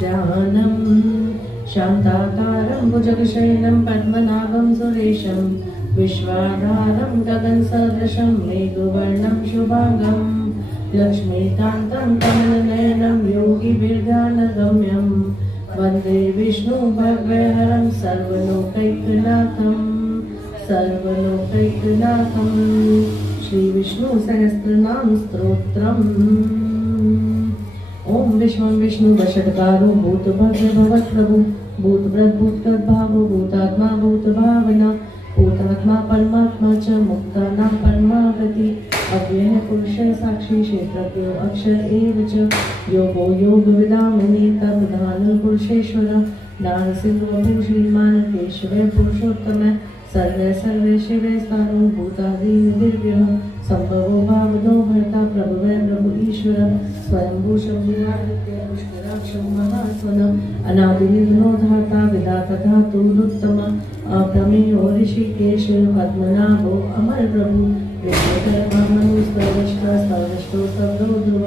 परित्राणम् शान्ताकारं भुजगशयनं पद्मनाभं सुरेशं विश्वाधारं गगनसदृशं मेघवर्णं शुभांगं लक्ष्मीकान्तं कमलनयनं योगिभिर्ध्यानगम्यं वन्दे विष्णु भव्यहरं सर्वलोकैकनाथं श्री विष्णु सहस्रनाम स्तोत्रम्। ओम विश्वं विष्णु वषट्कारो भूत भव्य भवत्प्रभु भूतभृत् भूतभावो भूतात्मा भूतभावना भूतात्मा परमात्मा च मुक्तानां परमागति अव्ययः पुरुषः साक्षी क्षेत्रज्ञो अक्षर एव च योगो योगविदामनि तद्धान पुरुषेश्वर नारसिंहो श्रीमान केशव पुरुषोत्तम सर्वे सर्वे शिवे स्थानो भूतादीन दिव्यो संभवो भावनो भर्ता प्रभवे प्रभु ईश्वर स्वयंभू शंभुरादित्य पुष्कराक्षो महास्वन अनादिनिधनो धाता विदाता धातुरुत्तम अप्रमेयो ऋषिकेश पद्मनाभो अमर प्रभु विश्वकर्मा मनुस्तवष्टा स्तवष्टो स्तवो ध्रुव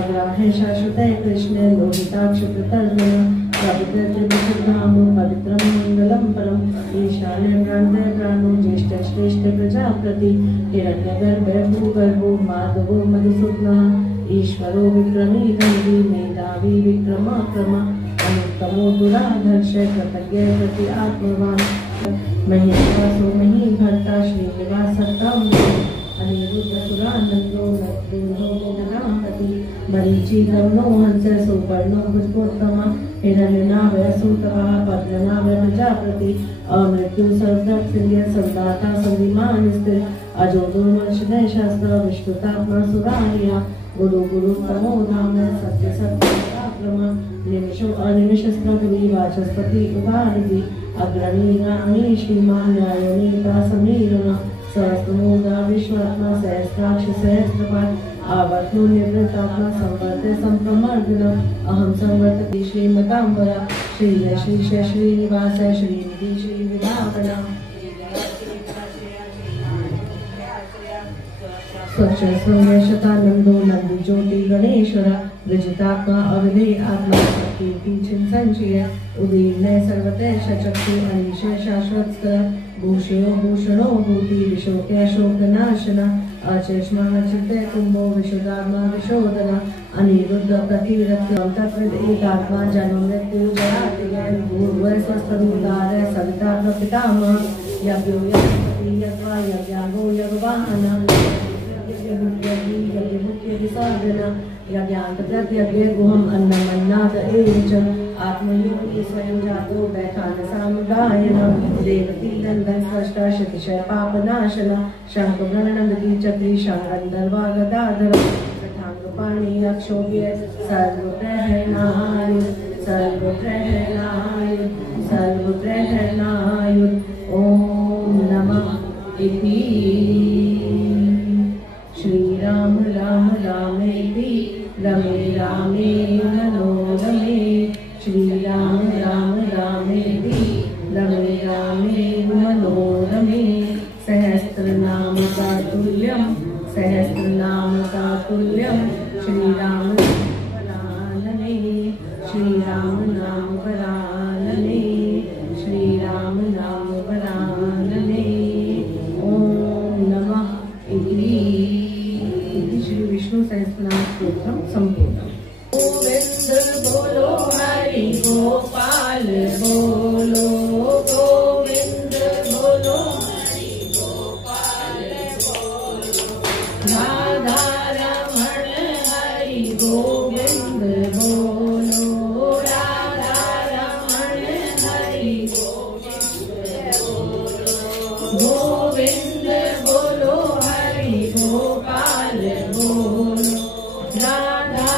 अग्राहे शाश्वते कृष्ण लोहिताक्ष प्रतर्जन पवित्रधामो पवित्रं मंगलं परम ईशान्य प्रान्ते प्राणो ज्येष्ठ श्रेष्ठ प्रजापति हिरण्यगर्भो भूगर्भो माधवो मधुसूदनः ईश्वरो विक्रमी धर्मी मेधावी विक्रमाक्रम अनुत्तमो दुराधर्ष कृतज्ञ प्रति आत्मवान् महेश्वासो मही भर्ता श्रीनिवासतां अनिरुद्धसुरानंदो नृसिंहो गणापति मरीचिर्नो हंस सुपर्णो भुजगोत्तम हिरण्यनाभः सूतः पद्मनाभः प्रजापति अमृत्यु सर्वदक्षिण्य संदाता संविमान स्थिर अजो दुर्मर्शनः शास्त्र विष्णुतात्मा सुरार्या गुरु गुरु तमो धाम सत्य सत्य आक्रम निमिषो अनिमिषस्त्रगवी वाचस्पति उदारति अग्रणी गामी श्रीमान न्यायोनीता समीरण सहस्रमूर्धा विश्वात्मा सहस्राक्ष सहस्रपाद आवर्तो निवृत्तात्मा संवर्ते संप्रमर्दन अहम संवर्तते श्रीमतांबरा श्री श्री श्रीनिवास श्रीनिधि श्री विधापना स्वच्छ स्वयशतानंदो नंदी ज्योति गणेश्वर विजितात्मा अविधे आत्मा कीर्ति चिंतनचय उदीर्णे सर्वते चक्षु अनिश शाश्वत भूषयो भूषणो भूति विशोक्य शोकनाशना अचेष्मा चित्ते कुंभो विशुद्धात्मा विशोधना अनिरुद्ध प्रतिरत्य एकात्मा जन्म मृत्यु जराति पूर्व स्वस्थ सविता पितामह यज्ञो यज्ञपति यज्वा यज्ञागो यज्वाहन यज्ञांत प्रत्यग्रे गुहम अन्नमन्नाद एवच आत्मयोनि स्वयं जातो बैठान सामुदायन देवती नंदन स्पष्टा शतिशय पापनाशन शंख ब्रह्मनंदी चक्री शंगंधर्वा गदाधर पाणी अक्षोभ्य सर्वप्रहरणाय सर्वप्रहरणाय सर्वप्रहरणाय ओम नमः इति श्री राम राम रामेति रमे रामे मनोरमे श्री राम राम रामेति रमे रामे मनोरमे सहस्रनाम तुल्यं श्री राम वरानने श्री राम नाम वरानने श्री राम नाम वरानने ओम नमः इति श्री विष्णु सहस्रनाम स्तोत्रम संपूर्णम्। गोविंद बोलो हरि गोपाल बोलो गोविंद बोलो हरि गोपाल बोलो राधा रमण हरि गोविंद बोलो राधा रमण हरि गोविंद बोलो गोविंद बोलो हरि गोपाल बोलो राधा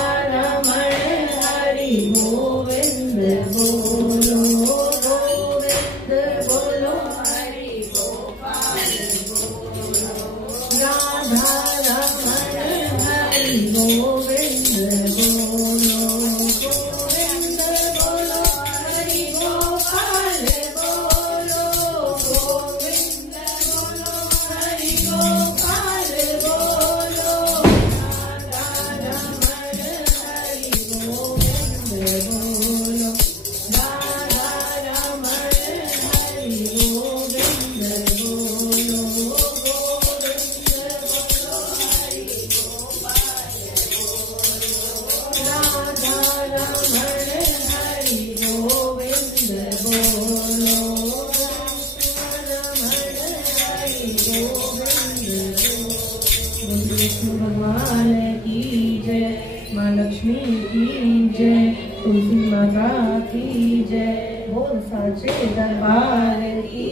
तुलसी माता की जय, बोल साचे दरबार की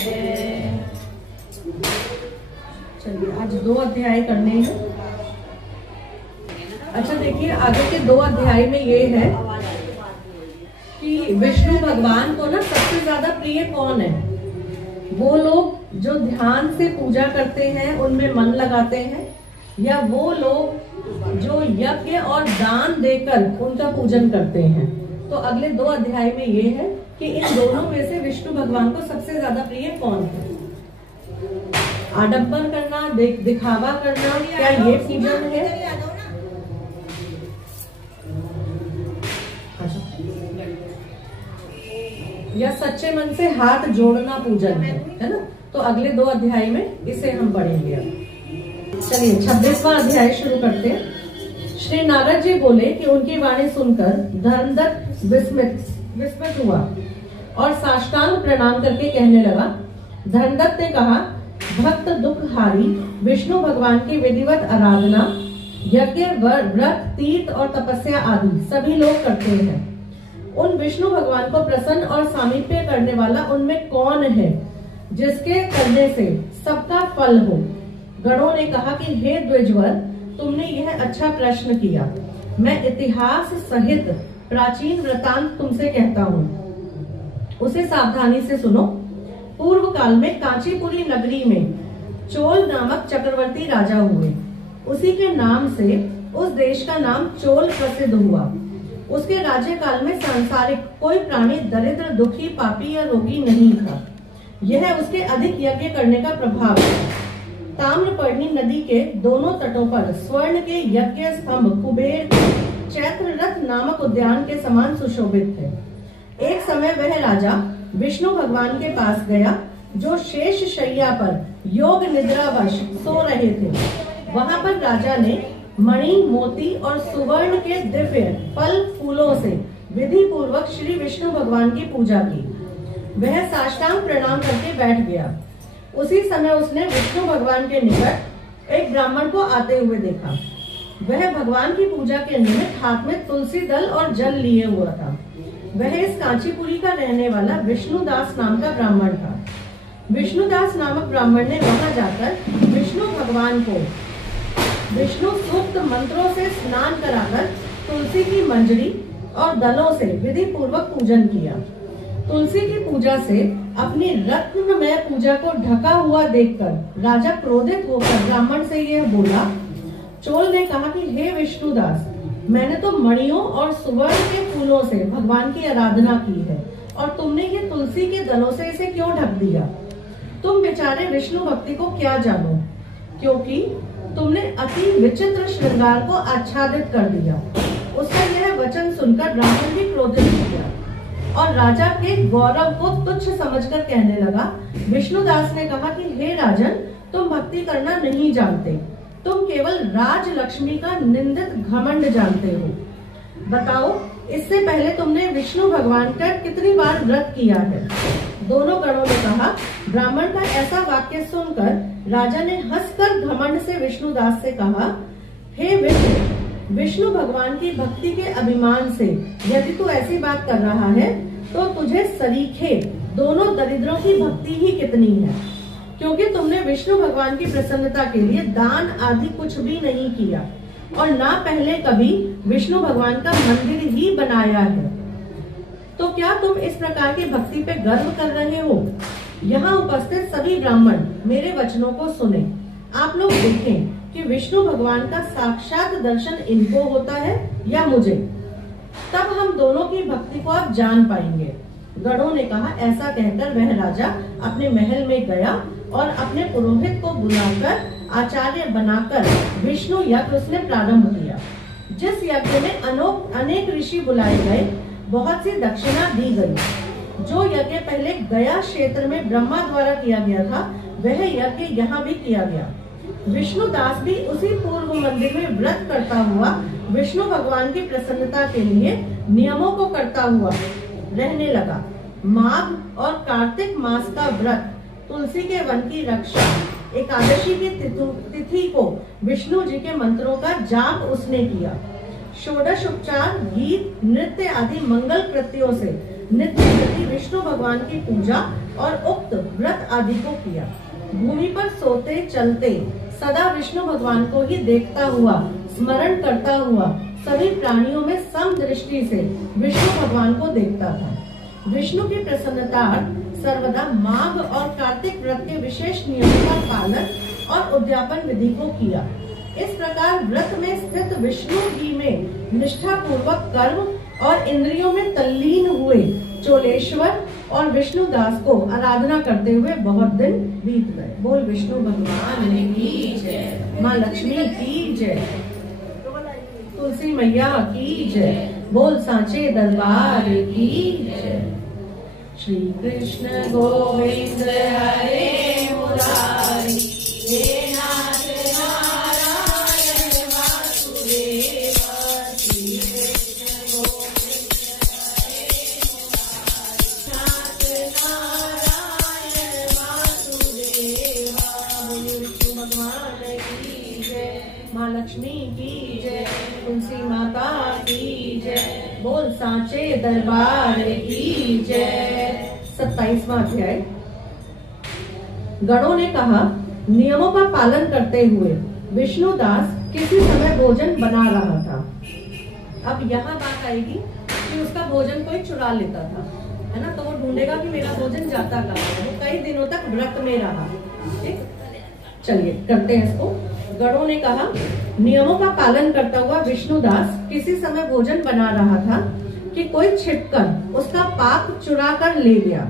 जय। चलिए आज 2 अध्याय करने हैं। अच्छा देखिए आगे के 2 अध्याय में ये है कि विष्णु भगवान को ना सबसे ज्यादा प्रिय कौन है? वो लोग जो ध्यान से पूजा करते हैं, उनमें मन लगाते हैं, या वो लोग जो यज्ञ और दान देकर उनका पूजन करते हैं। तो अगले 2 अध्याय में ये है कि इन दोनों में से विष्णु भगवान को सबसे ज्यादा प्रिय कौन है? आडंबर करना, दिखावा करना, क्या ये पूजन है? या सच्चे मन से हाथ जोड़ना पूजन है ना? तो अगले 2 अध्याय में इसे हम पढ़ेंगे। चलिए 26वां अध्याय शुरू करते हैं। श्री नारद जी बोले कि उनकी वाणी सुनकर धर्मदत्त विस्मित हुआ और साष्टांग प्रणाम करके कहने लगा। धर्मदत्त ने कहा, भक्त दुखहारी विष्णु भगवान की विधिवत आराधना, यज्ञ, व्रत, तीर्थ और तपस्या आदि सभी लोग करते हैं। उन विष्णु भगवान को प्रसन्न और सामीप्य करने वाला उनमें कौन है जिसके करने से सबका फल हो? गणों ने कहा कि हे द्विजवर, तुमने यह अच्छा प्रश्न किया। मैं इतिहास सहित प्राचीन वृतांत तुमसे कहता हूँ, उसे सावधानी से सुनो। पूर्व काल में कांचीपुरी नगरी में चोल नामक चक्रवर्ती राजा हुए। उसी के नाम से उस देश का नाम चोल प्रसिद्ध हुआ। उसके राज्यकाल में सांसारिक कोई प्राणी दरिद्र, दुखी, पापी या रोगी नहीं था। यह उसके अधिक यज्ञ करने का प्रभाव है। ताम्रपर्णी नदी के दोनों तटों पर स्वर्ण के यज्ञ स्तंभ कुबेर चैत्र रथ नामक उद्यान के समान सुशोभित थे। एक समय वह राजा विष्णु भगवान के पास गया, जो शेष शैया पर योग निद्रावश सो रहे थे। वहां पर राजा ने मणि, मोती और सुवर्ण के दिव्य फल फूलों से विधि पूर्वक श्री विष्णु भगवान की पूजा की। वह साष्टांग प्रणाम करके बैठ गया। उसी समय उसने विष्णु भगवान के निकट एक ब्राह्मण को आते हुए देखा। वह भगवान की पूजा के निमित्त हाथ में तुलसी दल और जल लिए हुआ था। वह इस कांचीपुरी का रहने वाला विष्णुदास नाम का ब्राह्मण था। विष्णुदास नामक ब्राह्मण ने वहां जाकर विष्णु भगवान को विष्णु सूक्त मंत्रों से स्नान कराकर तुलसी की मंजरी और दलों से विधि पूर्वक पूजन किया। तुलसी की पूजा से अपनी रत्नमय पूजा को ढका हुआ देखकर राजा क्रोधित होकर ब्राह्मण से यह बोला। चोल ने कहा कि हे विष्णुदास, मैंने तो मणियों और सुवर्ण के फूलों से भगवान की आराधना की है और तुमने ये तुलसी के दलों से इसे क्यों ढक दिया? तुम बेचारे विष्णु भक्ति को क्या जानो, क्योंकि तुमने अति विचित्र श्रृंगार को आच्छादित कर दिया। उसका यह वचन सुनकर ब्राह्मण भी क्रोधित हो गया और राजा के गौरव को तुच्छ समझकर कहने लगा। विष्णुदास ने कहा कि हे राजन, तुम भक्ति करना नहीं जानते, तुम केवल राज लक्ष्मी का निंदित घमंड जानते हो। बताओ, इससे पहले तुमने विष्णु भगवान का कितनी बार व्रत किया है? दोनों गणों ने कहा। ब्राह्मण का ऐसा वाक्य सुनकर राजा ने हंसकर घमंड से विष्णुदास से कहा, हे विष्णु भगवान की भक्ति के अभिमान से यदि तू ऐसी बात कर रहा है तो तुझे सरीखे दोनों दरिद्रों की भक्ति ही कितनी है, क्योंकि तुमने विष्णु भगवान की प्रसन्नता के लिए दान आदि कुछ भी नहीं किया और ना पहले कभी विष्णु भगवान का मंदिर ही बनाया है। तो क्या तुम इस प्रकार की भक्ति पे गर्व कर रहे हो? यहाँ उपस्थित सभी ब्राह्मण मेरे वचनों को सुने। आप लोग देखें कि विष्णु भगवान का साक्षात दर्शन इनको होता है या मुझे, तब हम दोनों की भक्ति को आप जान पाएंगे। गणों ने कहा। ऐसा कहकर वह राजा अपने महल में गया और अपने पुरोहित को बुलाकर आचार्य बनाकर विष्णु यज्ञ उसने प्रारंभ किया। जिस यज्ञ में अनेक ऋषि बुलाए गए, बहुत सी दक्षिणा दी गई। जो यज्ञ पहले गया क्षेत्र में ब्रह्मा द्वारा किया गया था, वह यज्ञ यहाँ भी किया गया। विष्णुदास भी उसी पूर्व मंदिर में व्रत करता हुआ विष्णु भगवान की प्रसन्नता के लिए नियमों को करता हुआ रहने लगा। माघ और कार्तिक मास का व्रत, तुलसी के वन की रक्षा, एकादशी की तिथि को विष्णु जी के मंत्रों का जाप उसने किया। षोडश उपचार, गीत, नृत्य आदि मंगल कृत्यों से नित्य प्रति विष्णु भगवान की पूजा और उक्त व्रत आदि को किया। भूमि पर सोते चलते सदा विष्णु भगवान को ही देखता हुआ, स्मरण करता हुआ सभी प्राणियों में सम दृष्टि से विष्णु भगवान को देखता था। विष्णु की प्रसन्नतार्थ सर्वदा माघ और कार्तिक व्रत के विशेष नियमों का पालन और उद्यापन विधि को किया। इस प्रकार व्रत में स्थित विष्णु ही में निष्ठा पूर्वक कर्म और इंद्रियों में तल्लीन हुए चोलेश्वर और विष्णुदास को आराधना करते हुए बहुत दिन बीत गए। बोल विष्णु भगवान की जय, माँ लक्ष्मी की जय, तुलसी मैया की जय, बोल सांचे दरबार की जय। श्री कृष्ण गोविंद हरे मुरारी, हे नाथ नारायण वासुदेव। श्री कृष्ण गोविंद हरे मुरारी, नाथ नारायण वासुदेव। विष्णु भगवान की जय, माँ लक्ष्मी की जय, तुलसी माता की जय, बोल सांचे दरबार की जय। 27वां अध्याय। गणों ने कहा, नियमों का पालन करते हुए विष्णुदास किसी समय भोजन बना रहा था। अब यहाँ बात आएगी कि उसका भोजन कोई चुरा लेता था, है ना, तो वो ढूंढेगा कि मेरा भोजन जाता कहाँ है। वो कई दिनों तक व्रत में रहा। ठीक, चलिए करते हैं इसको। गणों ने कहा, नियमों का पालन करता हुआ विष्णुदास किसी समय भोजन बना रहा था कि कोई छिपकर उसका पाक चुरा कर ले गया।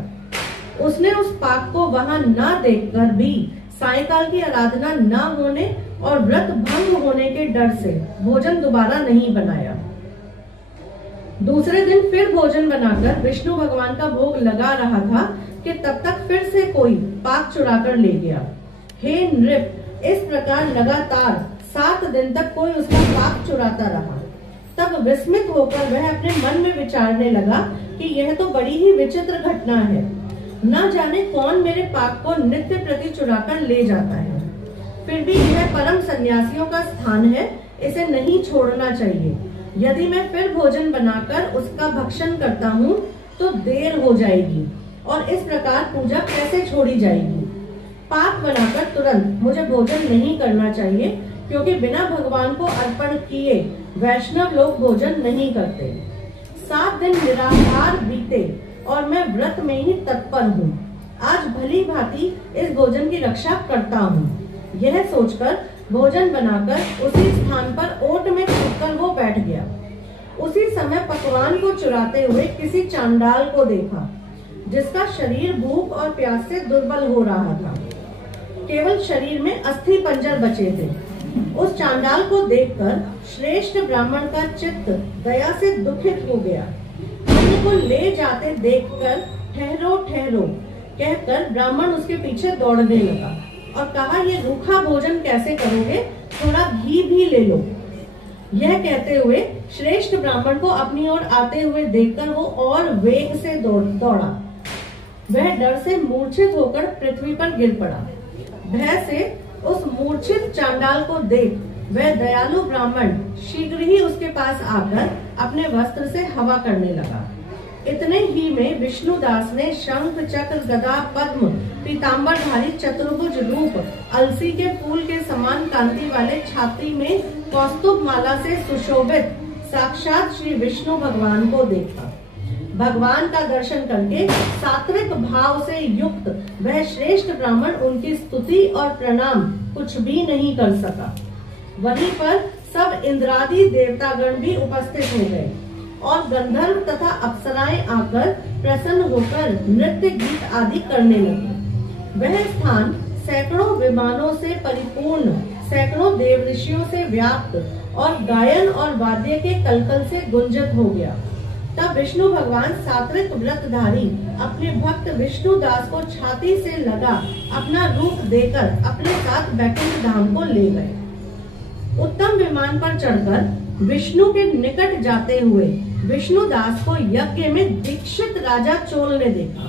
उसने उस पाक को वहां न देखकर भी सायंकाल की आराधना न होने और व्रत भंग होने के डर से भोजन दोबारा नहीं बनाया। दूसरे दिन फिर भोजन बनाकर विष्णु भगवान का भोग लगा रहा था कि तब तक फिर से कोई पाक चुरा कर ले गया। हे नृप, इस प्रकार लगातार 7 दिन तक कोई उसका पाक चुराता रहा। तब विस्मित होकर वह अपने मन में विचारने लगा कि यह तो बड़ी ही विचित्र घटना है। न जाने कौन मेरे पाक को नित्य प्रति चुराकर ले जाता है। फिर भी यह परम सन्यासियों का स्थान है, इसे नहीं छोड़ना चाहिए। यदि मैं फिर भोजन बनाकर उसका भक्षण करता हूँ तो देर हो जाएगी और इस प्रकार पूजा कैसे छोड़ी जाएगी। पाक बनाकर तुरंत मुझे भोजन नहीं करना चाहिए, क्योंकि बिना भगवान को अर्पण किए वैष्णव लोग भोजन नहीं करते। 7 दिन निराहार बीते और मैं व्रत में ही तत्पर हूँ। आज भली भांति इस भोजन की रक्षा करता हूँ। यह सोचकर भोजन बनाकर उसी स्थान पर ओट में छुपकर वो बैठ गया। उसी समय पकवान को चुराते हुए किसी चांडाल को देखा, जिसका शरीर भूख और प्यास से दुर्बल हो रहा था। केवल शरीर में अस्थि पंजर बचे थे। उस चांडाल को देखकर श्रेष्ठ ब्राह्मण का चित्त दया से दुखित हो गया। अन्न को ले जाते देखकर ठहरो ठहरो कहकर ब्राह्मण उसके पीछे दौड़ने लगा और कहा, ये रूखा भोजन कैसे करोगे, थोड़ा घी भी ले लो। यह कहते हुए श्रेष्ठ ब्राह्मण को अपनी ओर आते हुए देखकर वो और वेग से दौड़ा। वह डर से मूर्छित होकर पृथ्वी पर गिर पड़ा। भय से उस मूर्छित चांडाल को देख वह दयालु ब्राह्मण शीघ्र ही उसके पास आकर अपने वस्त्र से हवा करने लगा। इतने ही में विष्णुदास ने शंख चक्र गदा पद्म पीताम्बरधारी चतुर्भुज रूप अलसी के फूल के समान कांति वाले छाती में कौस्तुभ माला से सुशोभित साक्षात श्री विष्णु भगवान को देखा। भगवान का दर्शन करके सात्विक भाव से युक्त वह श्रेष्ठ ब्राह्मण उनकी स्तुति और प्रणाम कुछ भी नहीं कर सका। वहीं पर सब इंद्रादि देवतागण भी उपस्थित हो गए और गंधर्व तथा अप्सराएं आकर प्रसन्न होकर नृत्य गीत आदि करने लगे। वह स्थान सैकड़ों विमानों से परिपूर्ण, सैकड़ों देव ऋषियों से व्याप्त और गायन और वाद्य के कलकल से गुंजित हो गया। तब विष्णु भगवान सात्विक व्रतधारी अपने भक्त विष्णुदास को छाती से लगा अपना रूप देकर अपने साथ बैकुंठ धाम को ले गए। उत्तम विमान पर चढ़कर विष्णु के निकट जाते हुए विष्णुदास को यज्ञ में दीक्षित राजा चोल ने देखा।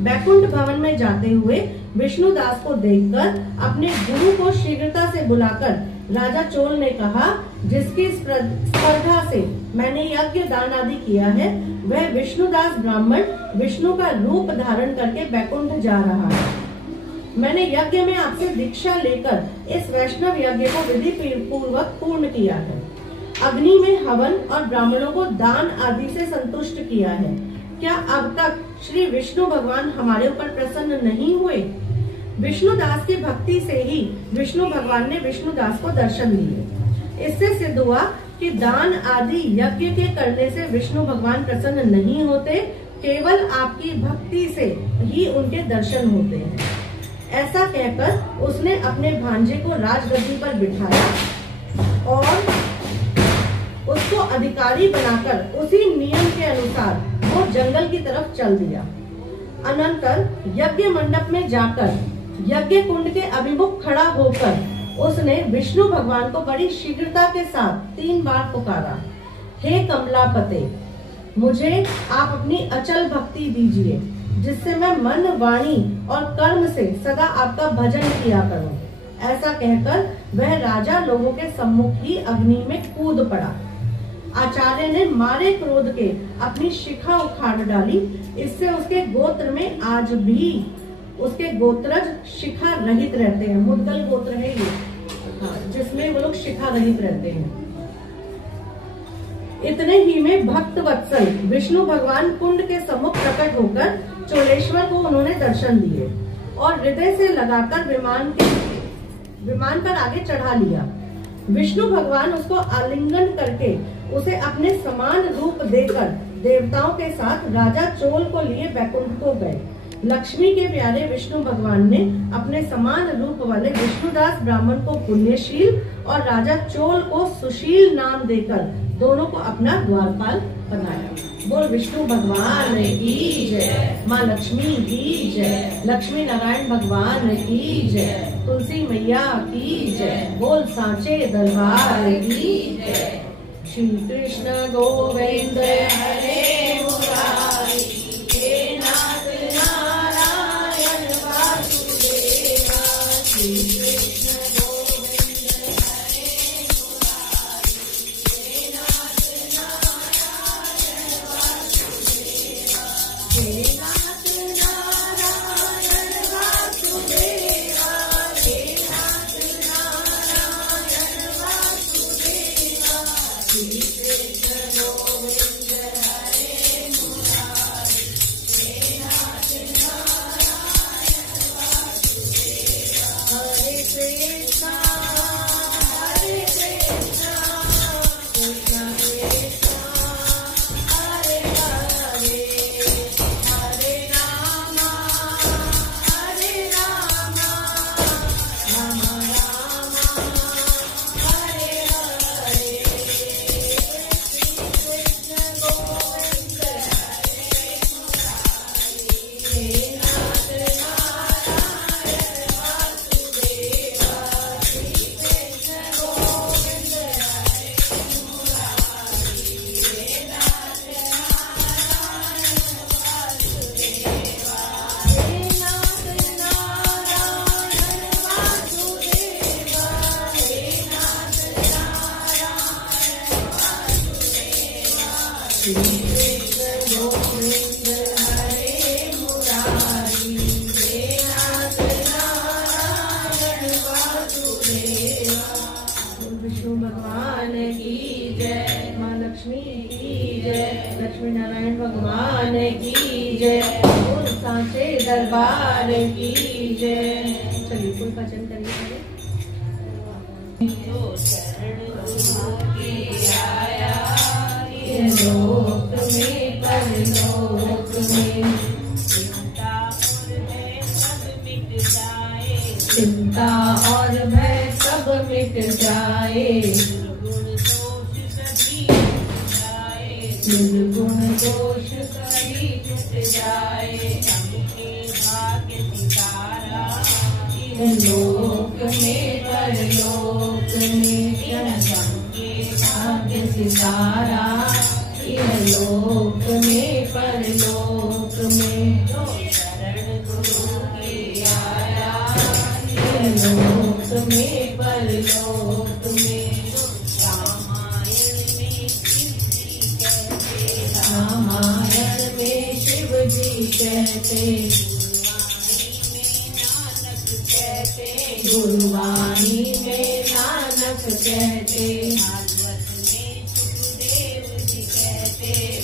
बैकुंठ भवन में जाते हुए विष्णुदास को देखकर अपने गुरु को शीघ्रता से बुलाकर राजा चोल ने कहा, जिसकी स्पर्धा से मैंने यज्ञ दान आदि किया है, वह विष्णुदास ब्राह्मण विष्णु का रूप धारण करके बैकुंठ जा रहा है। मैंने यज्ञ में आपसे दीक्षा लेकर इस वैष्णव यज्ञ को विधि पूर्वक पूर्ण किया है। अग्नि में हवन और ब्राह्मणों को दान आदि से संतुष्ट किया है। क्या अब तक श्री विष्णु भगवान हमारे ऊपर प्रसन्न नहीं हुए? विष्णुदास की भक्ति से ही विष्णु भगवान ने विष्णुदास को दर्शन दिए। इससे सिद्ध हुआ कि दान आदि यज्ञ के करने से विष्णु भगवान प्रसन्न नहीं होते, केवल आपकी भक्ति से ही उनके दर्शन होते हैं। ऐसा कहकर उसने अपने भांजे को राजगद्दी पर बिठाया और उसको अधिकारी बनाकर उसी नियम के अनुसार वो जंगल की तरफ चल दिया। अनंतर यज्ञ मंडप में जाकर यज्ञ कुंड के अभिमुख खड़ा होकर उसने विष्णु भगवान को बड़ी शीघ्रता के साथ 3 बार पुकारा, हे कमलापते, मुझे आप अपनी अचल भक्ति दीजिए, जिससे मैं मन, वाणी और कर्म से सदा आपका भजन किया करूं। ऐसा कहकर वह राजा लोगों के सम्मुख ही अग्नि में कूद पड़ा। आचार्य ने मारे क्रोध के अपनी शिखा उखाड़ डाली। इससे उसके गोत्र में आज भी उसके गोत्रज शिखा रहित रहते हैं। मुद्गल गोत्र है ये, जिसमें वो लोग शिखा रहित रहते हैं। इतने ही में भक्त वत्सल विष्णु भगवान कुंड के सम्मुख प्रकट होकर चोलेश्वर को उन्होंने दर्शन दिए और हृदय से लगाकर विमान पर आगे चढ़ा लिया। विष्णु भगवान उसको आलिंगन करके उसे अपने समान रूप देकर देवताओं के साथ राजा चोल को लिए बैकुंठ को गए। लक्ष्मी के प्यारे विष्णु भगवान ने अपने समान रूप वाले विष्णुदास ब्राह्मण को पुण्यशील और राजा चोल को सुशील नाम देकर दोनों को अपना द्वारपाल बनाया। बोल विष्णु भगवान की जय, माँ लक्ष्मी की जय, लक्ष्मी नारायण भगवान की जय, तुलसी मैया की जय, बोल सांचे दरबार की जय। श्री कृष्ण गोविंद हरे मुरारी, हे नाथ नारायण वासुदेवा। श्री कृष्ण गोविंद हरे मुरारी, हे नाथ नारायण वासुदेवा। हे नाथ नारायण वासुदेवा, हे नाथ नारायण वासुदेवा। श्री कृष्ण गोविंद हरे मुरारी, हे नाथ नारायण वासुदेवा। हरे कृष्णा हरे कृष्णा, कृष्ण कृष्णा हरे हरे, हरे रामा राम राम हरे हरे। कृष्ण गोविंद हरे मुरारी, हे नाथ नारायण वासुदेवा। श्री कृष्ण गोविंद हरे मुरारी, हे नाथ नारायण वासुदेवा। हे नाथ नारायण वासुदेवा, हे नाथ नारायण वासुदेवा। श्री कृष्ण गोविंद हरे मुरारी, हे नाथ नारायण वासुदेवा। विष्णु भगवान की जय, माँ लक्ष्मी की जय, लक्ष्मी नारायण भगवान की जय, बोल सांचे दरबार की जय। चलिए कोई भजन करिए। लोक में परलोक में चिंता और भय सब मिट जाए, निर्गुण दोष सभी छूट जाए। लोक में परलोक में भाग्य सितारा, लोक में परलोक में शरण गुरु की आया। लोक में परलोक कहते, गुरुवाणी में नानक कहते,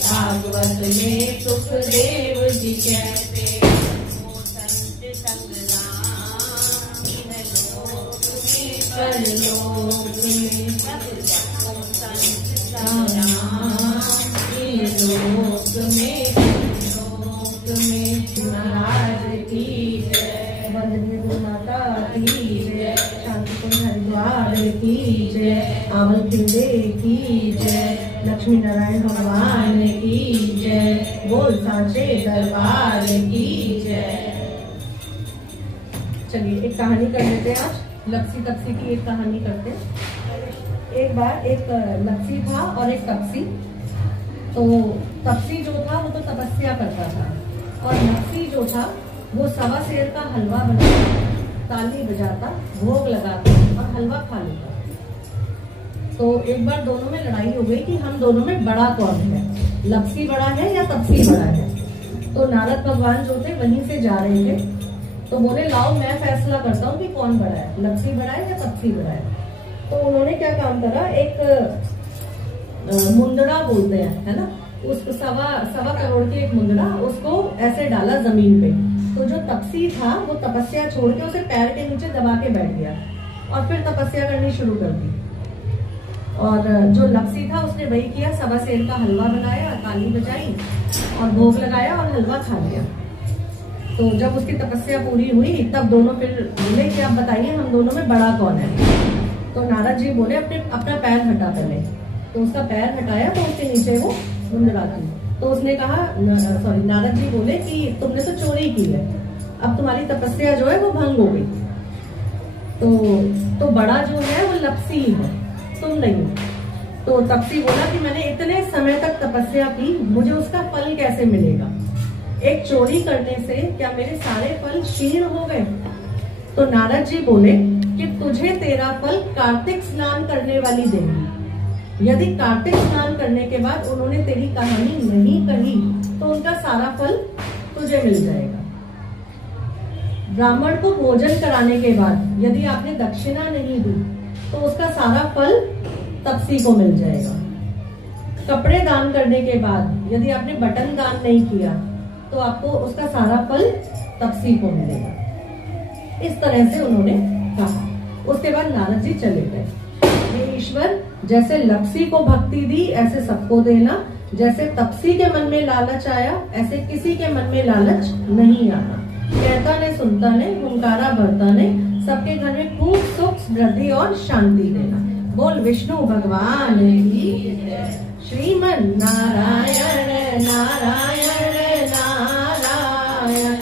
भागवत में सुखदेव जी कहते, परलोक में महाराज की जय, वंदनीय गुरु माता की जय, शांति कुंज हरिद्वार की जय, आंवल खिंडे की जय, लक्ष्मी नारायण भगवान की जय, बोल सांचे दरबार की जय। चलिए एक कहानी कर लेते हैं आज, लक्सी तपसी की एक कहानी करते हैं। एक बार एक लक्सी था और एक तपसी। तो तपसी जो था वो तो तपस्या करता था और लक्सी जो था वो सवा सेर का हलवा बनाता, ताली बजाता, भोग लगाता और हलवा खा लेता। तो एक बार दोनों में लड़ाई हो गई कि हम दोनों में बड़ा कौन है, लक्सी बड़ा है या तपसी बड़ा है। तो नारद भगवान जो थे वहीं से जा रहे थे, तो बोले लाओ मैं फैसला करता हूँ कि कौन बड़ा है, लक्सी बड़ा है या तपसी बड़ा है। तो उन्होंने क्या काम करा, एक मुंदड़ा बोलते हैं, है ना, उस सवा करोड़ की एक मुंदड़ा, उसको ऐसे डाला जमीन पे। तो जो तपसी था वो तपस्या छोड़ के उसे पैर के नीचे दबा के बैठ गया और फिर तपस्या करनी शुरू कर दी। और जो लक्सी था उसने वही किया, सवा सेर का हलवा बनाया, ताली बजाई और भोग लगाया और हलवा खा लिया। तो जब उसकी तपस्या पूरी हुई तब दोनों फिर बोले कि आप बताइए हम दोनों में बड़ा कौन है। तो नारद जी बोले अपना पैर हटा पहले। तो उसका पैर हटाया तो उसके नीचे वो मुंदड़ा थी। तो उसने कहा, सॉरी, नारद जी बोले कि तुमने तो चोरी की है, अब तुम्हारी तपस्या जो है वो भंग हो गई। तो बड़ा जो है वो लक्सी है, तुम नहीं। तो तपसी बोला कि मैंने इतने समय तक तपस्या की, मुझे उसका फल कैसे मिलेगा? एक चोरी करने से क्या मेरे सारे फल क्षीण हो गए? तो नारद जी बोले कि तुझे तेरा फल कार्तिक स्नान करने वाली देंगी। यदि कार्तिक स्नान करने के बाद उन्होंने तेरी कहानी नहीं कही तो उनका सारा फल तुझे मिल जाएगा। ब्राह्मण को भोजन कराने के बाद यदि आपने दक्षिणा नहीं दी तो उसका सारा फल तपसी को मिल जाएगा। कपड़े दान करने के बाद यदि आपने बटन दान नहीं किया तो आपको उसका सारा फल तपसी को मिलेगा। इस तरह से उन्होंने कहा। उसके बाद नारद जी चले गए। हे ईश्वर, जैसे लक्सी को भक्ति दी ऐसे सबको देना, जैसे तपसी के मन में लालच आया ऐसे किसी के मन में लालच नहीं आना। कहता ने सुनता ने, हुंकारा भरता ने, सबके घर में खूब सुख वृद्धि और शांति देना। बोल विष्णु भगवान की जय। श्रीमन नारायण नारायण नारायण,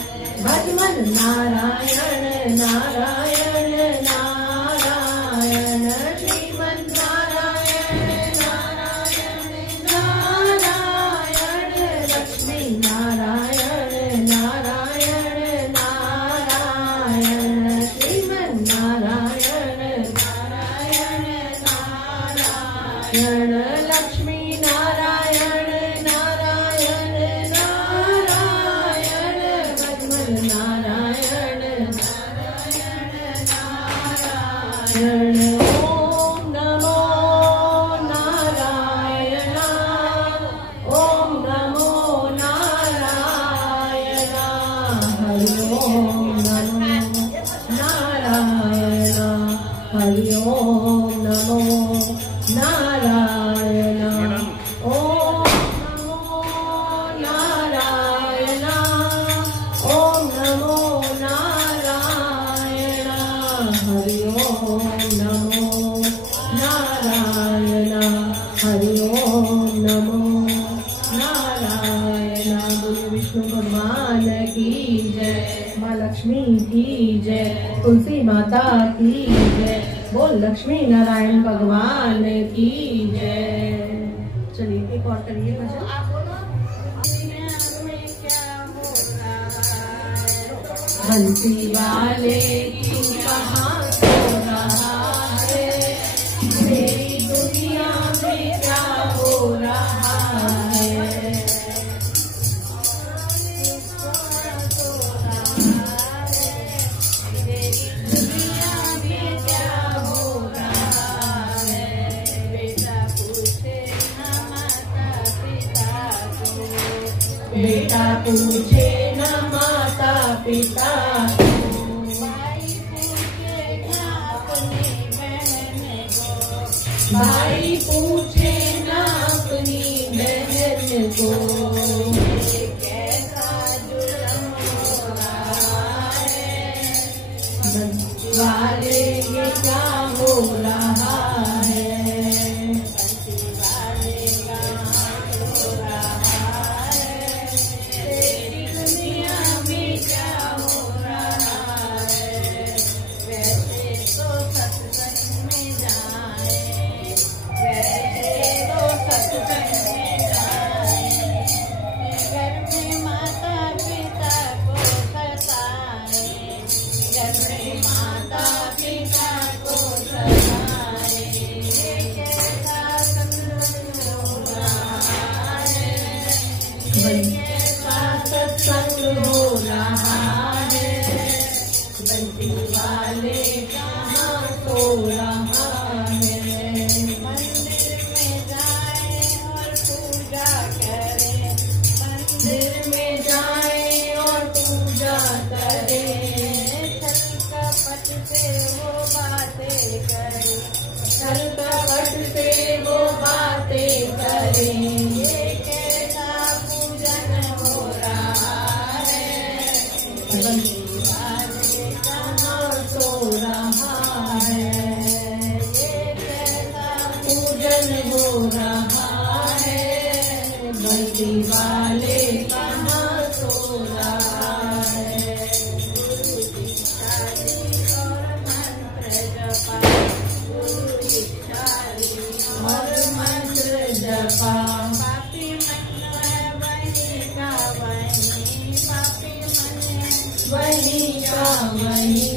भजमन नारायण नारायण नारायण, श्रीमन नारायण नारायण नारायण, लक्ष्मी नारायण नारायण नारायण, श्रीमन नारायण नारायण नारायण, लक्ष्मी नारायण नारायण नारायण, भजमन नारायण नारायण नारायण। ओम नमो नारायण, ओम नमो नारायण, हरि ओम नमो नारायण, हरि ओम नमो नारायण, ओम नमो नारायण, ओम नमो नारायण, हरि ओम नमो नारायण, हरि ओम नमो नारायण। बोलो विष्णु भगवान की जय, माँ लक्ष्मी की जय, तुलसी माता की जय, बोल लक्ष्मी नारायण भगवान की जय। चलिए एक और करिए भजन। बंसी वाले तू कहाँ सो रहा है, मेरी दुनिया में क्या हो रहा है। बेटा पूछे न माता पिता, भाई पूछे न अपनी बहन को, कैसा जुल्म हो रहा है, वाले ये क्या हो रहा है, वाले कहाँ हो रहा है, तेरी दुनिया में क्या हो रहा है, वैसे तो सत्संग में जाए, वैसे तो सत्संग में जाए, घर में माता पिता को सताए, घर में माता पिता को सताए, ये कैसा सत्संग हो रहा है, ये कैसा सत्संग हो रहा है, बंसी वाले कहाँ सो रहा है, मंदिर में जाए और पूजा करे, मंदिर में जाए और पूजा करे, छल कपट से वो बातें करे, छल कपट से वो बातें करे, ये कैसा पूजन हो रहा है, बंसी वाले कहाँ सो रहा है, ये कैसा पूजन हो रहा है, बंसी वाले कहाँ सो रहा है, गुरु दीक्षा दी और मंत्र जपा, गुरु दीक्षा दी और मंत्र जपा, पापी मन है वही का वही, पापी मन है वही का वही,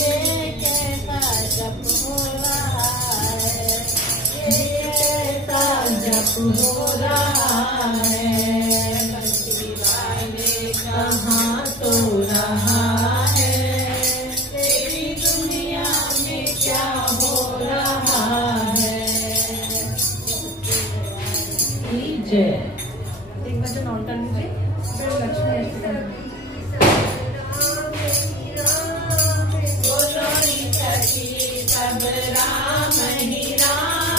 ये कैसा जप हो रहा है, ये कैसा जप हो रहा है, बंसी वाले कहाँ सो रहा है, तेरी दुनिया में क्या हो रहा है, जय। एक भजन और कर लीजिए, फिर लक्ष्मी अष्टकम। बोलो ही सखी सब राम ही राम,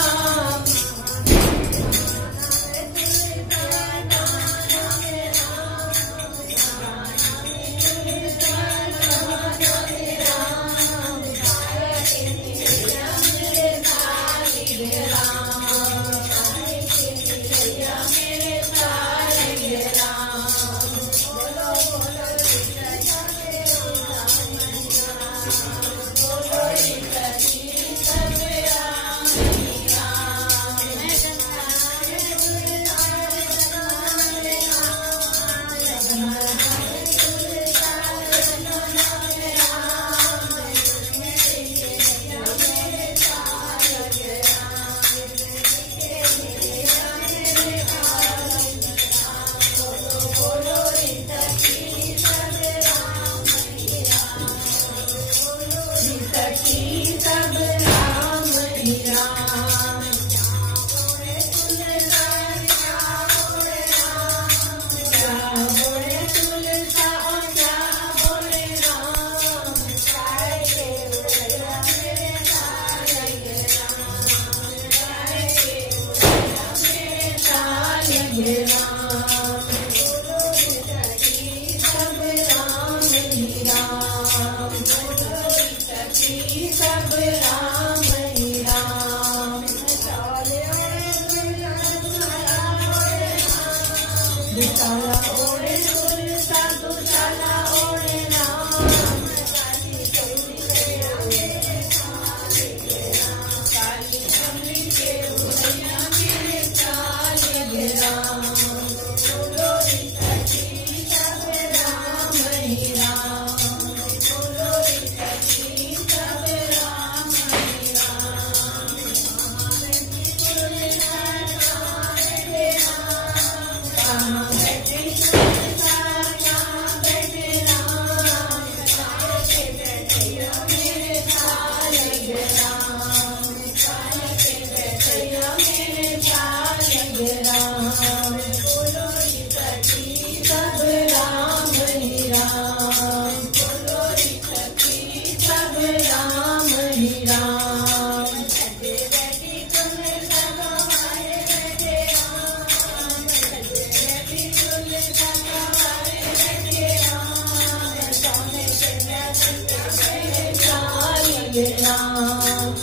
राम,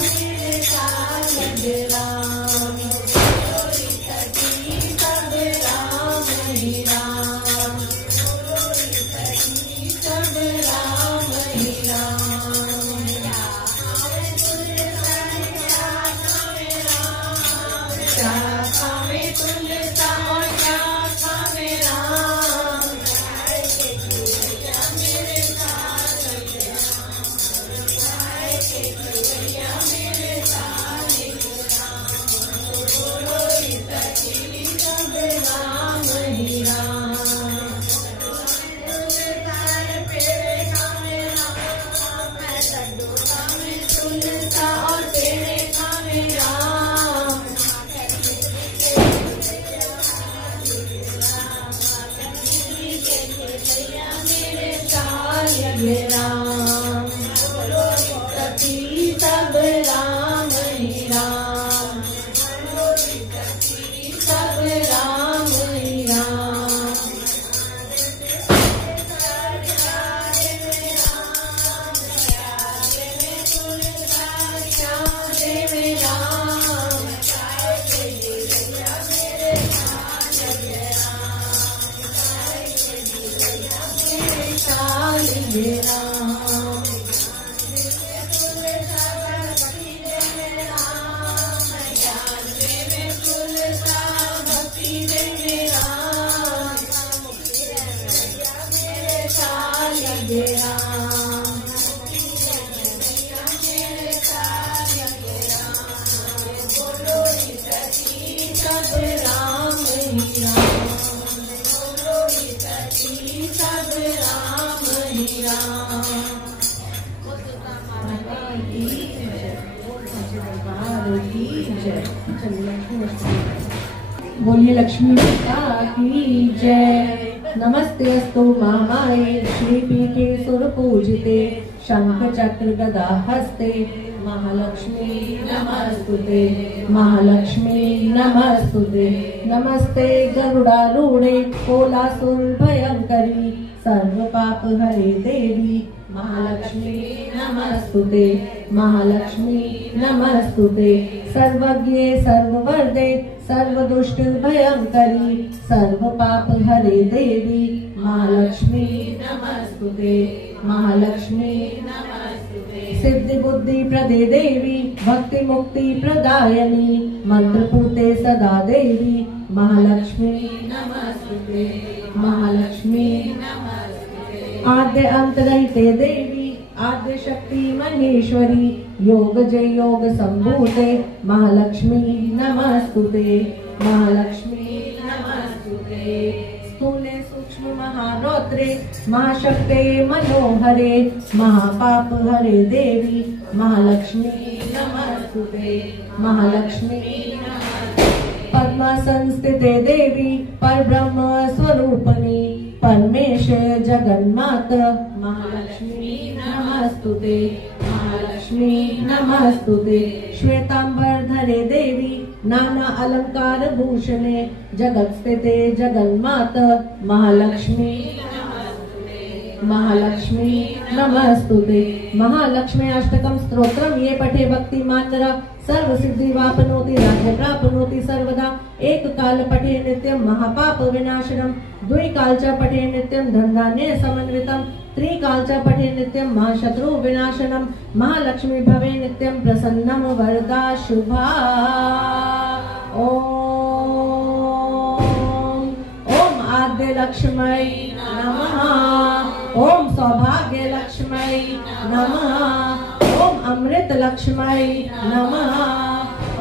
मेरे साथ राम, सब राम ही राम, सब राम ही राम, शाखा में तुलसा और शाखा में राम, मेरे साथ सब राम ही राम, तुलसा और तेरे खामे राम, मेरे साले राम, सती सब राम ही राम, सब राम ही राम, देवे राम, शाले राम, भक्ति देवे राम, शाले राम, सब राम ही राम, सब राम ही राम, बोलिए लक्ष्मी माता की जय। नमस्ते अस्तु महामाये श्रीपीठे सुरपूजिते शंख चक्र गदा हस्ते महालक्ष्मी नमस्तुते, महालक्ष्मी नमस्तुते। नमस्ते गरुडारूढ़े कोलासुर भयंकरी सर्व पाप हरे देवी महालक्ष्मी नमस्तुते, महालक्ष्मी नमस्तुते। सर्वज्ञे सर्ववरदे सर्वदुष्ट भयंकरी सर्व पाप हरे देवी महालक्ष्मी नमस्तुते, महालक्ष्मी नमस्तुते। सिद्धि बुद्धि प्रदे देवी भक्ति मुक्ति प्रदायनी मंत्र पूते सदा देवी महालक्ष्मी नमस्तुते, महालक्ष्मी नमस्तुते। आद्य अंत रहिते देवी आद्य शक्ति महेश्वरी योग जय योग संभूते महालक्ष्मी नमस्तुते, महालक्ष्मी नमस्तुते। स्थूले सूक्ष्म महारौद्रे महाशक्ते मनोहरे महापाप हरे देवी महालक्ष्मी नमस्तुते, महालक्ष्मी नमस्तुते। पद्मासन स्थिते देवी परब्रह्म स्वरूपनी परमेश जगन्मात महालक्ष्मी नमस्तुते, महालक्ष्मी नमस्तुते। श्वेतांबर धरे देवी नाना अलंकार भूषणे जगत स्थिते जगन्मात महालक्ष्मी नमस्तुते, महालक्ष्मी नमस्तुते। महालक्ष्मी अष्टकम स्तोत्रम ये पठे भक्ति मातरा सर्व सिद्धि वापनोति राज्य प्राप्नोति सर्वदा। एक काल पठे नित्यम महापाप विनाशनम द्वि काल च पठे नित्यम धन धान्य समन्वितम त्रिकाल च पठे नित्यम महाशत्रु विनाशनम। महालक्ष्मी भवे नित्यम प्रसन्नम वरदा शुभा। ओम आद्य लक्ष्मी नमः, ओम सौभाग्य लक्ष्मी नमः, ओम अमृत लक्ष्मी नमः,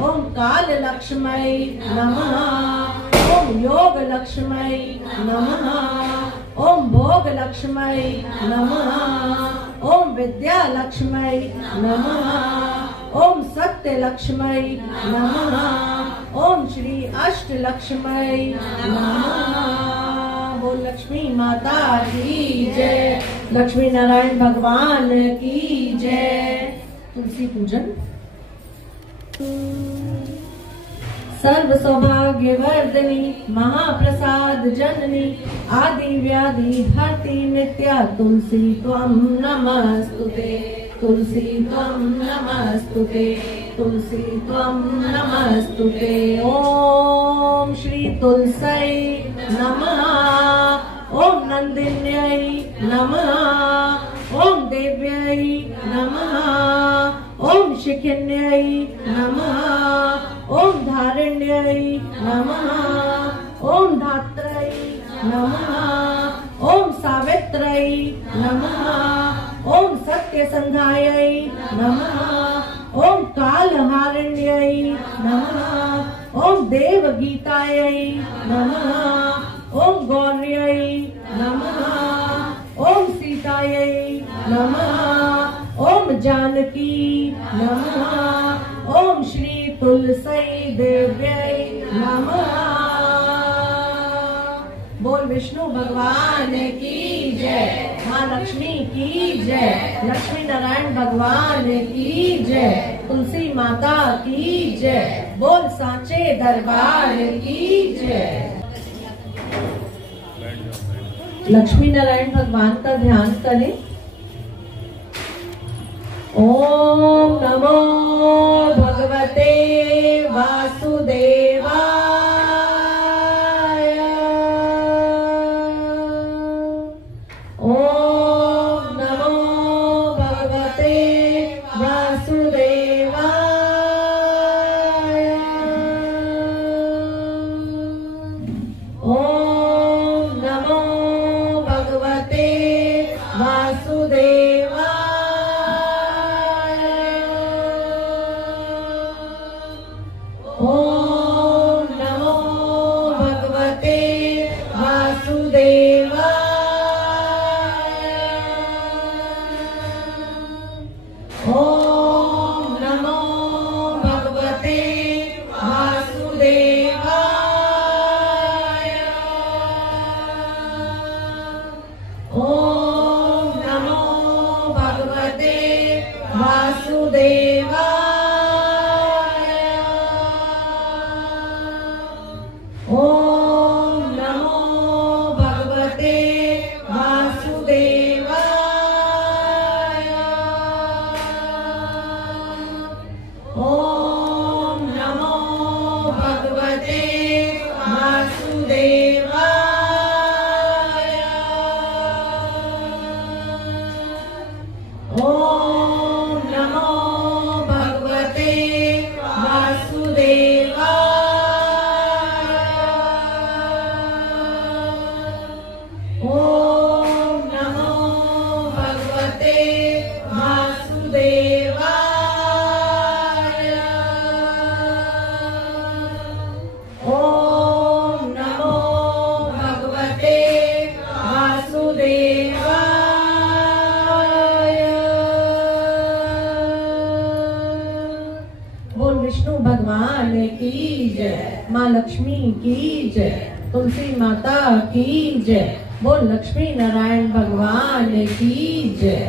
ओम काल लक्ष्मी नमः, ओम योग लक्ष्मी नमः, ओम भोग लक्ष्मी नमः, ओम विद्या लक्ष्मी नमः, ओम सत्य लक्ष्मी नमः, ओम श्री अष्ट लक्ष्मी नमः। बोल लक्ष्मी माता की जय, लक्ष्मी नारायण भगवान की जय। तुलसी पूजन। सर्व सौभाग्य वर्धनी महाप्रसाद जननी आदि व्याधि हरति नित्या तुलसी त्वं नमस्तुते तुलसी त्वं नमस्तुते तुलसी त्वं नमस्तुते। ओम श्री तुलसी नमः। ओम नंदिन्यै नमः। ओम देव्यै नमः। ओम शिखिन्यै नमः। ओम धारिण्यै नमः। ओम धात्रै नमः। ओम सावित्रै नमः। ओम सत्यसंधायै नमः। ओम कालहारिण्यै नमः। ओम देवगीतायै नमः। ओम गौर्यै नमः। ओम सीतायै नमः। ओम जानकी नमः। ओम श्री तुलसी देव्यै नमः। बोल विष्णु भगवान की जय, माँ लक्ष्मी की जय, लक्ष्मी नारायण भगवान की जय, तुलसी माता की जय, बोल सांचे दरबार की जय। लक्ष्मी नारायण भगवान का ध्यान करें। ओम नमो भगवते वासुदेवाय। ओम नमो भगवते वासुदेवाय। ओम नमो भगवते वासुदेवाय। ओम नमो भगवते वासुदेवाय। ओम नमो भगवते वासुदेवाय। ओम नमो भगवते वासुदेवाय। ओम नमो भगवते वासुदेवाय। ओम नमो भगवते वासुदेवाय। ओम नमो भगवते वासुदेवाय। ओम नमो भगवते वासुदेवाय। ओम नमो भगवते वासुदेवाय। बोल विष्णु भगवान की जय, माँ लक्ष्मी की जय, तुलसी माता की जय, बोल लक्ष्मी नारायण भगवान की जय।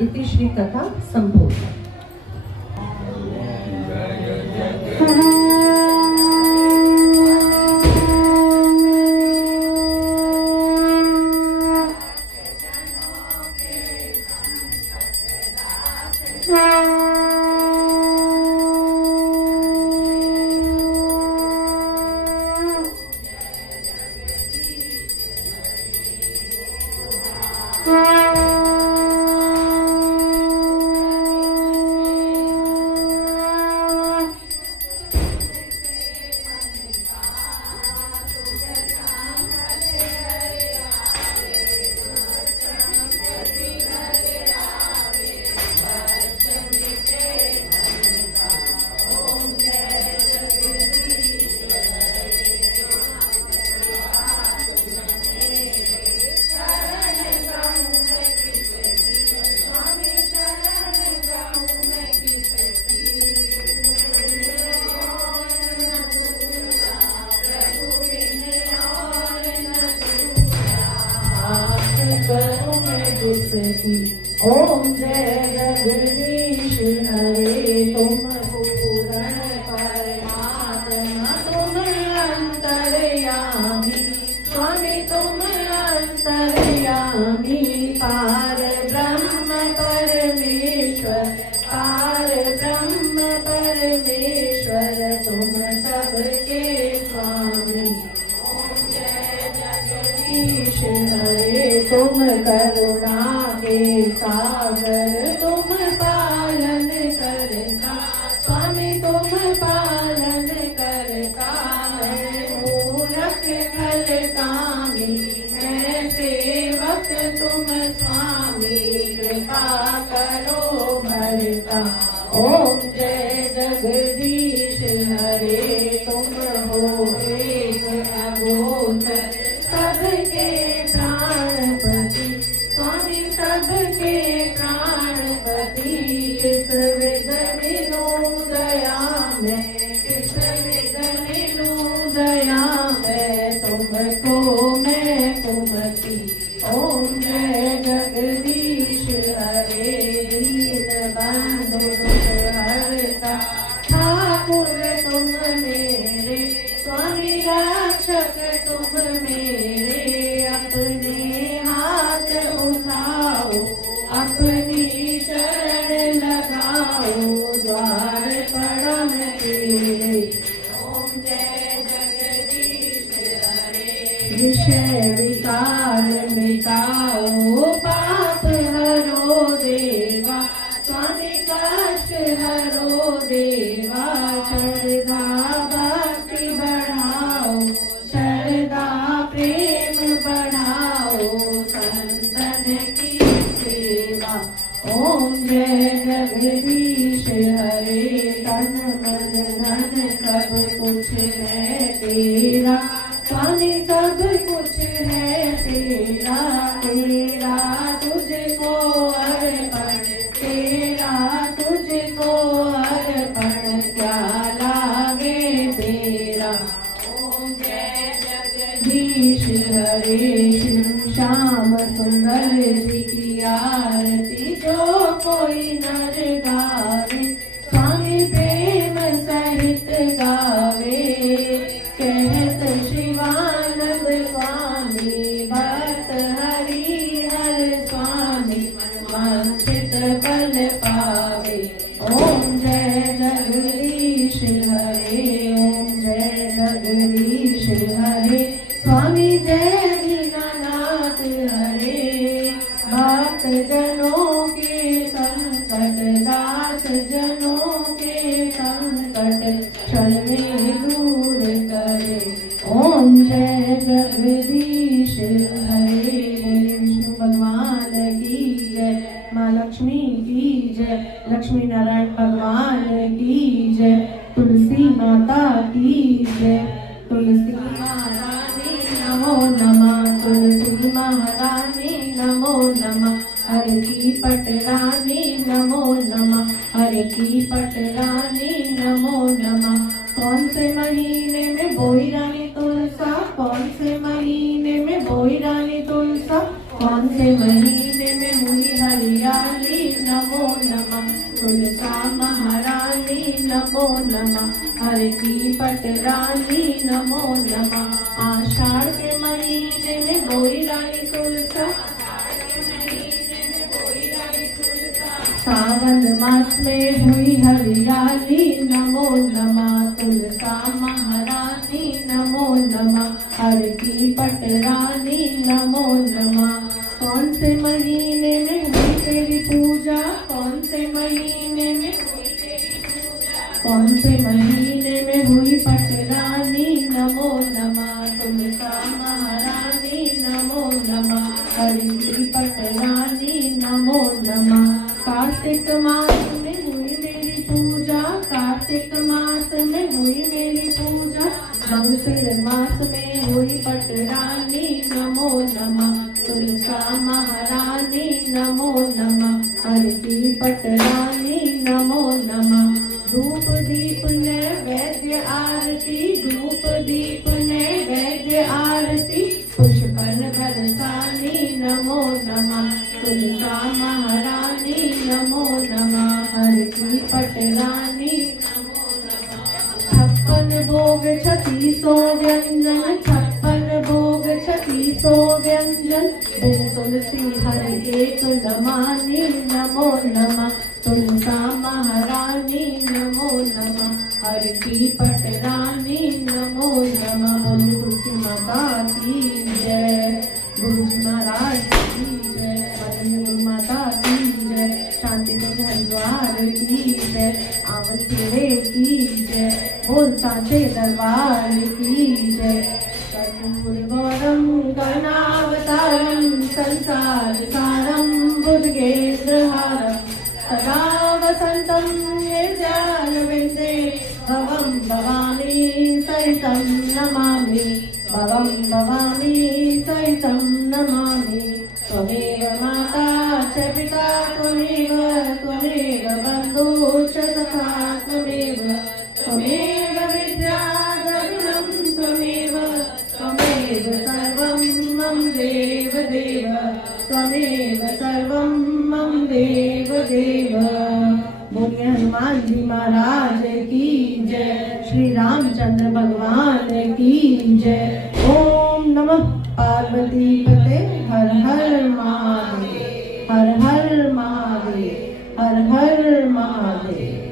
इति श्री कथा संपूर्ण। ओम जय जगदीश हरे तुम पूर्ण परमात्मा। स्वामी पार ब्रह्म परमेश्वर, पार ब्रह्म परमेश्वर तुम सबके स्वामी। ओम जय जगदीश हरे तुम करुणा के सागर, तुम पालन करता स्वामी, तुम पालन करता। मैं मूरख फल कामी, मैं सेवक तुम स्वामी, कृपा करो भरता। ओम जय जगदीश हरे तुम हो एक अगोचर, सबके प्राणपति स्वामी, सबके प्राणपति। किस विध मिलूं दया मैं, किस विध मिलूं दया मैं, तुमको मैं कुमति। ओम जय जगदीश हरे दीन बंधु हरता, ठाकुर तुम मेरे स्वामी, रक्षक तुम मेरे। अपने हाथ उठाओ, अपनी शरण लगाओ, द्वार परम तेरे। ओम जय जगदीश हरे विषय विकार मिटाओ, पाप हरो देवा स्वामी, कष्ट हरो देवा। श्रद्धा भक्ति बढ़ाओ, श्रद्धा प्रेम बढ़ाओ, संतन की सेवा। ओम जय जगदीश हरे तन मन धन सब कुछ है तेरा स्वामी, सब कुछ है तेरा। तेरा तुझको अर्पण, तेरा तुझको अर्पण, क्या लागे तेरा। ओम जय जगदीश हरे शिव श्याम सुंदर जी की आरती जो कोई नर गावे स्वामी, प्रेम सहित गावे। कहत शिवानंद स्वामी, भक्त हरि हर स्वामी, वांछित फल पावे। ओम जय जगदीश हरे, ओम जय जगदीश हरे स्वामी, जय दीनानाथ हरे। भक्त जनों के संकट, दास जनों के संकट, क्षण में दूर करे। ओम जय जगदीश हरे। विष्णु भगवान की जय, माँ लक्ष्मी की जय, लक्ष्मी नारायण भगवान की जय, तुलसी माता की जय। तुलसी महारानी नमो नमः, तुलसी महारानी नमो नमः। हर की पटरानी नमो नमः, हर की पटरानी नमो नमः। कौन से महीने में बोई रानी तुलसा, कौन से महीने में बोई रानी तुलसा, कौन से महीने में हुई हरियाली नमो नमः। तुलसा महारानी नमो नमः, हर की पटरानी नमो नमः। आषाढ़ के महीने में बोई रानी तुलसा, सावन मास में हुई हरियाली नमो नमः। तुलसा महारानी नमो नमः, हर की पटरानी नमो नमः। कौन से महीने में हुई तेरी पूजा, कौन से महीने में हुई तेरी पूजा, कौन से महीने में हुई पटरानी नमो नमः। तुलसा महारानी नमो नमः, हर की पटरानी नमो नमः। कार्तिक मास में हुई मेरी पूजा, कार्तिक मास में हुई मेरी पूजा। मंगसिर मास में हुई पटरानी नमो नमः। तुलसा महारानी नमो नमः, हर की पटरानी नमो नमः। धूप दीप नैवेद्य आरती, धूप दीप नैवेद्य आरती, पुष्पन बरसानी नमो नमः। तुलसा महारानी नमो नमः, हर की पटरानी नमो नमः। 56 भोग 3600 व्यंजन, 56 भोग 3600 व्यंजन, बिन तुलसी हर एक नमानी, नमो नमः तुलसा महारानी, नमो नमः हर की पटरानी, नमो नमः। बोले तुलसी माता की जय, गुरु जी महाराज की जय, गुरु माता की जय, शांति कुंज हरिद्वार की जय, आंवल खेड़े की जय, बोल साचे दरबार की जय। कर्पूर गौरम गणावतारम संसार सारम भुजगेन्द्रहारम सदा वसंतम निर्जालविंदे भवम भवानी सहितं नमामि, भवम भवानी सहितं नमामि। त्वमेव माता च पिता त्वमेव, त्वमेव बन्धु च सखा त्वमेव, त्वमेव विद्या द्रविणं त्वमेव, त्वमेव सर्वं मम देव देव, त्वमेव सर्वं मम देव देव। बोलिए हनुमान जी महाराज की जय, श्री रामचंद्र भगवान की जय। ओम नमः पार्वती पते, हर हर महादेव, हर हर महादेव, हर हर महादेव।